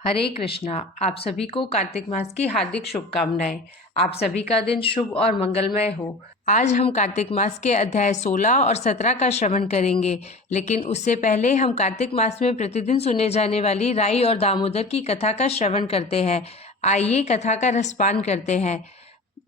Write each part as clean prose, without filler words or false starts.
हरे कृष्णा। आप सभी को कार्तिक मास की हार्दिक शुभकामनाएं। आप सभी का दिन शुभ और मंगलमय हो। आज हम कार्तिक मास के अध्याय 16 और 17 का श्रवण करेंगे, लेकिन उससे पहले हम कार्तिक मास में प्रतिदिन सुने जाने वाली राई और दामोदर की कथा का श्रवण करते हैं। आइए कथा का रसपान करते हैं।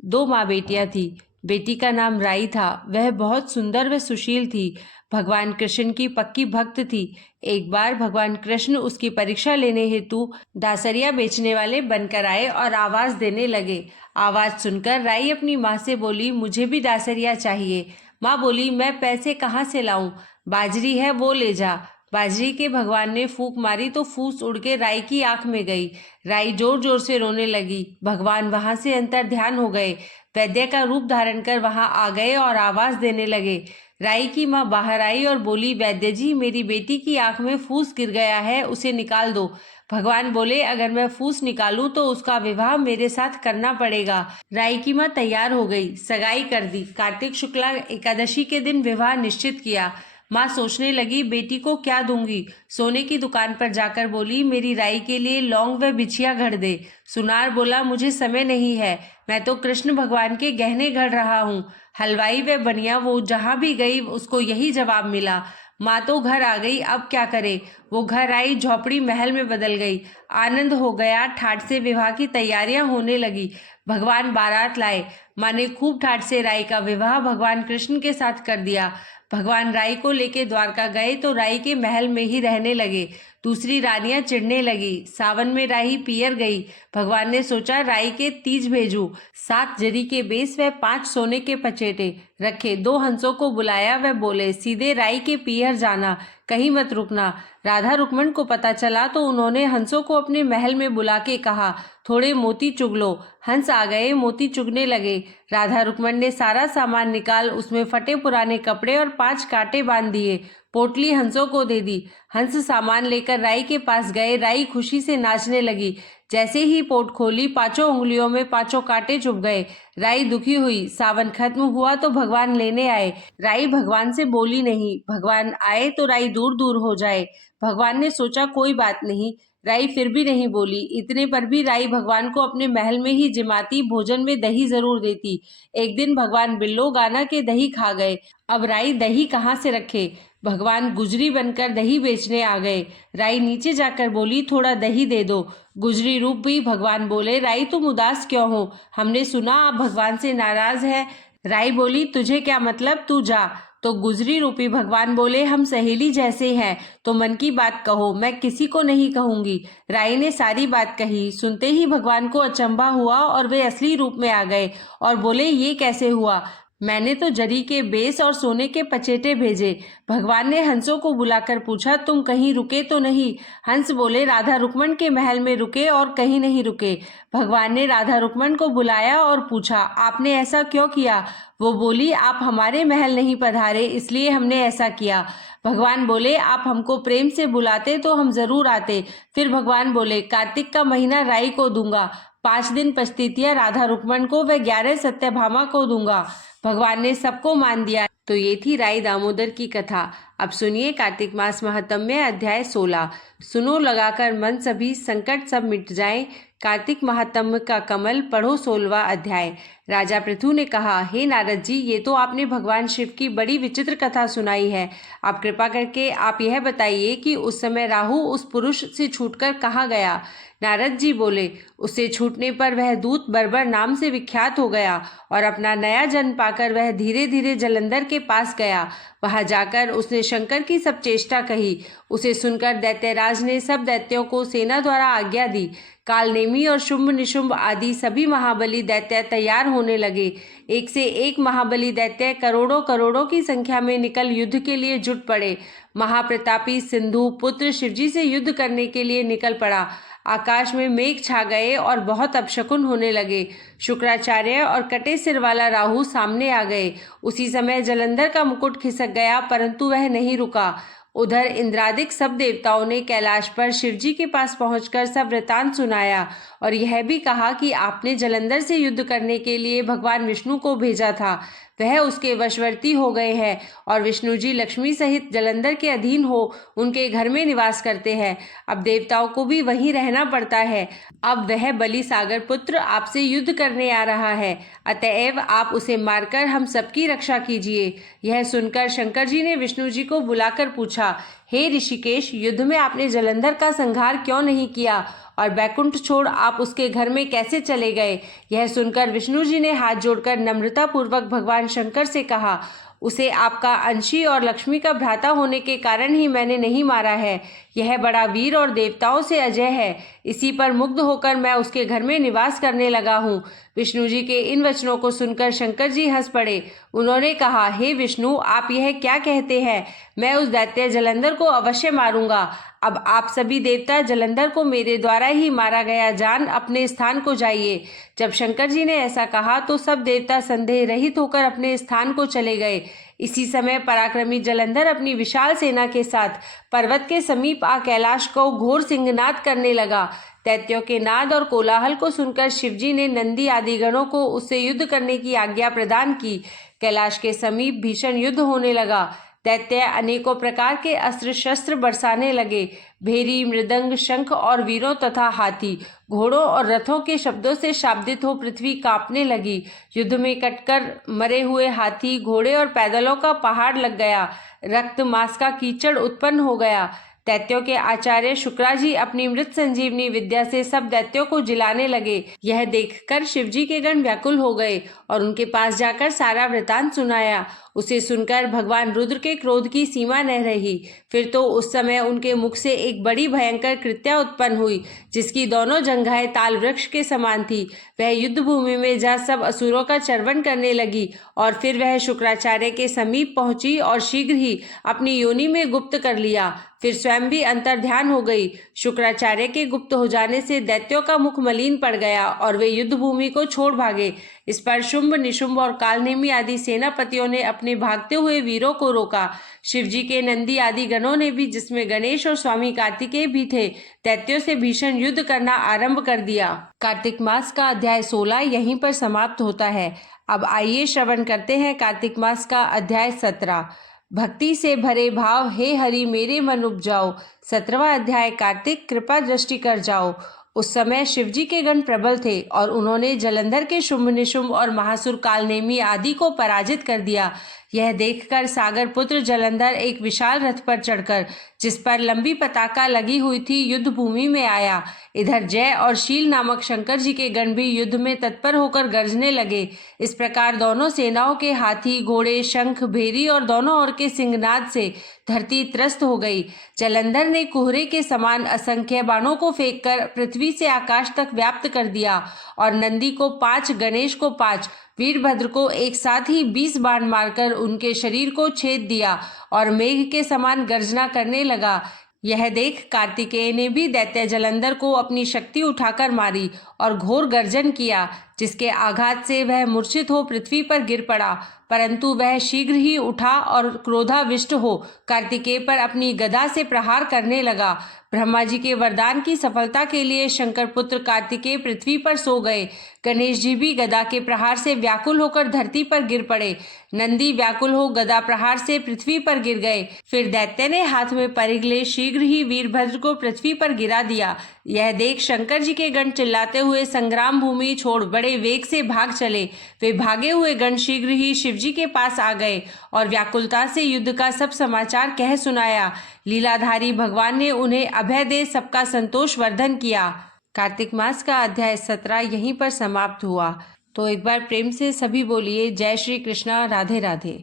दो माँ बेटियां थी। बेटी का नाम राई था। वह बहुत सुंदर व सुशील थी। भगवान कृष्ण की पक्की भक्त थी। एक बार भगवान कृष्ण उसकी परीक्षा लेने हेतु दासरिया बेचने वाले बनकर आए और आवाज देने लगे। आवाज सुनकर राई अपनी माँ से बोली, मुझे भी दासरिया चाहिए। माँ बोली, मैं पैसे कहाँ से लाऊं? बाजरी है, वो ले जा। बाजरी के भगवान ने फूंक मारी तो फूस उड़ के राई की आंख में गई। राई जोर जोर से रोने लगी। भगवान वहां से अंतर ध्यान हो गए। वैद्य का रूप धारण कर वहां आ गए और आवाज देने लगे। राई की माँ बाहर आई और बोली, वैद्य जी, मेरी बेटी की आंख में फूस गिर गया है, उसे निकाल दो। भगवान बोले, अगर मैं फूस निकालूं तो उसका विवाह मेरे साथ करना पड़ेगा। राई की माँ तैयार हो गई, सगाई कर दी। कार्तिक शुक्ला एकादशी के दिन विवाह निश्चित किया। माँ सोचने लगी, बेटी को क्या दूंगी। सोने की दुकान पर जाकर बोली, मेरी राई के लिए लौंग व बिछिया घड़ दे। सुनार बोला, मुझे समय नहीं है, मैं तो कृष्ण भगवान के गहने घड़ रहा हूँ। हलवाई व बनिया वो जहां भी गई उसको यही जवाब मिला। माँ तो घर आ गई, अब क्या करे। वो घर आई, झोपड़ी महल में बदल गई। आनंद हो गया। ठाट से विवाह की तैयारियां होने लगी। भगवान बारात लाए। माँ ने खूब ठाट से राई का विवाह भगवान कृष्ण के साथ कर दिया। भगवान राई को लेके द्वारका गए तो राई के महल में ही रहने लगे। दूसरी रानियां चिढ़ने लगी। सावन में राई पियर गई। भगवान ने सोचा, राई के तीज भेजूं। 7 जरी के बेस व 5 सोने के पचेटे रखे। 2 हंसों को बुलाया व बोले, सीधे राई के पियर जाना, कहीं मत रुकना। राधा रुक्मण को पता चला तो उन्होंने हंसों को अपने महल में बुला के कहा, थोड़े मोती चुग लो। हंस आ गए, मोती चुगने लगे। राधा रुक्मण ने सारा सामान निकाल उसमें फटे पुराने कपड़े और 5 कांटे बांध दिए। पोटली हंसों को दे दी। हंस सामान लेकर राई के पास गए। राई खुशी से नाचने लगी। जैसे ही पोट खोली, 5 उंगलियों में 5 कांटे चुभ गए। राई दुखी हुई। सावन खत्म हुआ तो भगवान लेने आए। राई भगवान से बोली नहीं। भगवान आए तो राई दूर दूर हो जाए। भगवान ने सोचा, कोई बात नहीं। राई फिर भी नहीं बोली। इतने पर भी राई भगवान को अपने महल में ही जिमाती, भोजन में दही जरूर देती। एक दिन भगवान बिल्लो गाना के दही खा गए। अब राई दही कहाँ से रखे। भगवान गुजरी बनकर दही बेचने आ गए। राई नीचे जाकर बोली, थोड़ा दही दे दो। गुजरी रूप भी भगवान बोले, राई तुम उदास क्यों हो? हमने सुना आप भगवान से नाराज है। राई बोली, तुझे क्या मतलब, तू जा। तो गुजरी रूपी भगवान बोले, हम सहेली जैसे हैं, तो मन की बात कहो, मैं किसी को नहीं कहूंगी। राई ने सारी बात कही। सुनते ही भगवान को अचंभा हुआ और वे असली रूप में आ गए और बोले, ये कैसे हुआ? मैंने तो जरी के बेस और सोने के पचेटे भेजे। भगवान ने हंसों को बुलाकर पूछा, तुम कहीं रुके तो नहीं? हंस बोले, राधा रुक्मण के महल में रुके और कहीं नहीं रुके। भगवान ने राधा रुक्मण को बुलाया और पूछा, आपने ऐसा क्यों किया? वो बोली, आप हमारे महल नहीं पधारे, इसलिए हमने ऐसा किया। भगवान बोले, आप हमको प्रेम से बुलाते तो हम जरूर आते। फिर भगवान बोले, कार्तिक का महीना राई को दूंगा। 5 दिन पछतीतिया राधा रुक्मण को व 11 सत्यभामा को दूंगा। भगवान ने सबको मान दिया। तो ये थी राई दामोदर की कथा। अब सुनिए कार्तिक मास महात्म्य अध्याय 16। सुनो लगाकर मन, सभी संकट सब मिट जाएं। कार्तिक महात्म्य का कमल पढ़ो 16वां अध्याय। राजा पृथु ने कहा, हे नारद जी, ये तो आपने भगवान शिव की बड़ी विचित्र कथा सुनाई है। आप कृपा करके आप यह बताइए कि उस समय राहु उस पुरुष से छूटकर कहाँ गया? नारद जी बोले, उससे छूटने पर वह दूत बर्बर नाम से विख्यात हो गया और अपना नया जन्म पाकर वह धीरे धीरे जलंधर के पास गया। वहां जाकर उसने शंकर की सब चेष्टा कही। उसे सुनकर दैत्यराज ने सब दैत्यों को सेना द्वारा आज्ञा दी। कालनेमी और शुंभ निशुंभ आदि सभी महाबली दैत्य तैयार होने लगे। एक से एक महाबली दैत्य करोड़ों करोड़ों की संख्या में निकल युद्ध के लिए जुट पड़े। महाप्रतापी सिंधु पुत्र शिवजी से युद्ध करने के लिए निकल पड़ा। आकाश में मेघ छा गए और बहुत अपशकुन होने लगे। शुक्राचार्य और कटे सिर वाला राहु सामने आ गए। उसी समय जलंधर का मुकुट खिसक गया, परंतु वह नहीं रुका। उधर इंद्रादिक सब देवताओं ने कैलाश पर शिवजी के पास पहुंचकर सब वृतांत सुनाया और यह भी कहा कि आपने जलंधर से युद्ध करने के लिए भगवान विष्णु को भेजा था। वह उसके वशवर्ती हो गए हैं और विष्णु जी लक्ष्मी सहित जलंधर के अधीन हो उनके घर में निवास करते हैं। अब देवताओं को भी वहीं रहना पड़ता है। अब वह बलि सागर पुत्र आपसे युद्ध करने आ रहा है, अतएव आप उसे मारकर हम सबकी रक्षा कीजिए। यह सुनकर शंकर जी ने विष्णु जी को बुलाकर पूछा, हे ऋषिकेश, युद्ध में आपने जलंधर का संहार क्यों नहीं किया और बैकुंठ छोड़ आप उसके घर में कैसे चले गए? यह सुनकर विष्णु जी ने हाथ जोड़कर नम्रता पूर्वक भगवान शंकर से कहा, उसे आपका अंशी और लक्ष्मी का भ्राता होने के कारण ही मैंने नहीं मारा है। यह बड़ा वीर और देवताओं से अजय है। इसी पर मुग्ध होकर मैं उसके घर में निवास करने लगा हूँ। विष्णु जी के इन वचनों को सुनकर शंकर जी हंस पड़े। उन्होंने कहा, हे विष्णु, आप यह क्या कहते हैं? मैं उस दैत्य जलंधर को अवश्य मारूंगा। अब आप सभी देवता जलंधर को मेरे द्वारा ही मारा गया जान अपने स्थान को जाइए। जब शंकर जी ने ऐसा कहा तो सब देवता संदेह रहित होकर अपने स्थान को चले गए। इसी समय पराक्रमी जलंधर अपनी विशाल सेना के साथ पर्वत के समीप आ कैलाश को घोर सिंहनाद करने लगा। दैत्यों के नाद और कोलाहल को सुनकर शिवजी ने नंदी आदि गणों को उससे युद्ध करने की आज्ञा प्रदान की। कैलाश के समीप भीषण युद्ध होने लगा। दैत्य अनेकों प्रकार के अस्त्र शस्त्र बरसाने लगे। भेरी, मृदंग, शंख और वीरों तथा हाथी, घोड़ों और रथों के शब्दों से शाब्दित हो पृथ्वी कांपने लगी। युद्ध में कटकर मरे हुए हाथी, घोड़े और पैदलों का पहाड़ लग गया। रक्त मांस का कीचड़ उत्पन्न हो गया। दैत्यों के आचार्य शुक्राजी अपनी मृत संजीवनी विद्या से सब दैत्यों को जिलाने लगे। यह देखकर शिवजी के गण व्याकुल हो गए और उनके पास जाकर सारा वृतांत सुनाया। उसे सुनकर भगवान रुद्र के क्रोध की सीमा न रही। फिर तो उस समय उनके मुख से एक बड़ी भयंकर कृत्या उत्पन्न हुई, जिसकी दोनों जंघाएं ताल वृक्ष के समान थी। वह युद्ध भूमि में जा सब असुरों का चर्वण करने लगी और फिर वह शुक्राचार्य के समीप पहुंची और शीघ्र ही अपनी योनि में गुप्त कर लिया। फिर स्वयं भी अंतर्ध्यान हो गई। शुक्राचार्य के गुप्त हो जाने से दैत्यों का मुख मलिन पड़ गया और वे युद्ध भूमि को छोड़ भागे। इस पर शुंभ, निशुंभ और कालनेमी आदि सेनापतियों ने अपने भागते हुए वीरों को रोका। शिवजी के नंदी आदि गणों ने भी, जिसमें गणेश और स्वामी कार्तिकेय भी थे, दैत्यों से भीषण युद्ध करना आरंभ कर दिया। कार्तिक मास का अध्याय 16 यहीं पर समाप्त होता है। अब आइए श्रवण करते हैं कार्तिक मास का अध्याय 17। भक्ति से भरे भाव हे हरि मेरे मन उपजाओ। 17वां अध्याय कार्तिक, कृपा दृष्टि कर जाओ। उस समय शिवजी के गण प्रबल थे और उन्होंने जलंधर के शुंभ, निशुंभ और महासुर कालनेमी आदि को पराजित कर दिया। यह देखकर सागर पुत्र जलंधर एक विशाल रथ पर चढ़कर, जिस पर लंबी पताका लगी हुई थी, युद्ध भूमि में आया। इधर जय और शील नामक शंकर जी के गण भी युद्ध में तत्पर होकर गरजने लगे। इस प्रकार दोनों सेनाओं के हाथी, घोड़े, शंख, भेरी और दोनों ओर के सिंहनाद से धरती त्रस्त हो गई। जलंधर ने कुहरे के समान असंख्य बाणों को फेंककर पृथ्वी से आकाश तक व्याप्त कर दिया और नंदी को 5, गणेश को 5, वीरभद्र को एक साथ ही 20 बाण मारकर उनके शरीर को छेद दिया और मेघ के समान गर्जना करने लगा। यह देख कार्तिकेय ने भी दैत्य जलंधर को अपनी शक्ति उठाकर मारी और घोर गर्जन किया, जिसके आघात से वह मूर्छित हो पृथ्वी पर गिर पड़ा। परंतु वह शीघ्र ही उठा और क्रोधाविष्ट हो कार्तिकेय पर अपनी गदा से प्रहार करने लगा। ब्रह्मा जी के वरदान की सफलता के लिए शंकर पुत्र कार्तिकेय पृथ्वी पर सो गए। गणेश जी भी गदा के प्रहार से व्याकुल होकर धरती पर गिर पड़े। नंदी व्याकुल हो गदा प्रहार से पृथ्वी पर गिर गए। फिर दैत्य ने हाथ में परिघ ले शीघ्र ही वीरभद्र को पृथ्वी पर गिरा दिया। यह देख शंकर जी के गण चिल्लाते हुए संग्राम भूमि छोड़ बड़े वेग से भाग चले। वे भागे हुए गण शीघ्र ही शिवजी के पास आ गए और व्याकुलता से युद्ध का सब समाचार कह सुनाया। लीलाधारी भगवान ने उन्हें अभय दे सबका संतोष वर्धन किया। कार्तिक मास का अध्याय 17 यहीं पर समाप्त हुआ। तो एक बार प्रेम से सभी बोलिए जय श्री कृष्णा, राधे राधे।